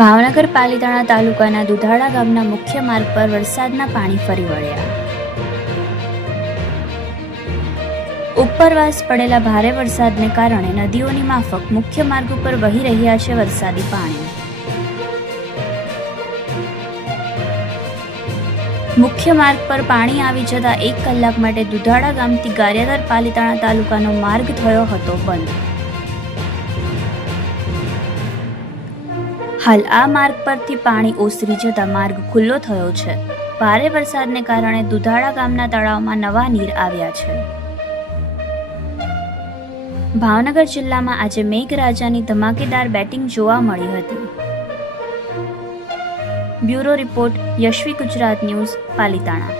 ભાવનગર પાલિતાણા તાલુકાના દુધાળા ગામના મુખ્ય માર્ગ પર વરસાદના પાણી ફરી વળ્યા. ઉપરવાસ પડેલા ભારે વરસાદને કારણે નદીઓની માફક મુખ્ય માર્ગ ઉપર વહી રહ્યા છે વરસાદી પાણી. મુખ્ય માર્ગ પર પાણી આવી જતા 1 કલાક માટે દુધાળા ગામથી ગારિયાધાર પાલિતાણા તાલુકાનો માર્ગ થયો હતો બંધ. હાલ આ માર્ગ પરથી પાણી ઓસરી જતા માર્ગ ખુલ્લો થયો છે. ભારે વરસાદને કારણે દુધાળા ગામના તળાવમાં નવા નીર આવ્યા છે. ભાવનગર જિલ્લામાં આજે મેઘરાજાની ધમાકેદાર બેટિંગ જોવા મળી હતી. Bureau report, Yashvi Gujarat news, Palitana.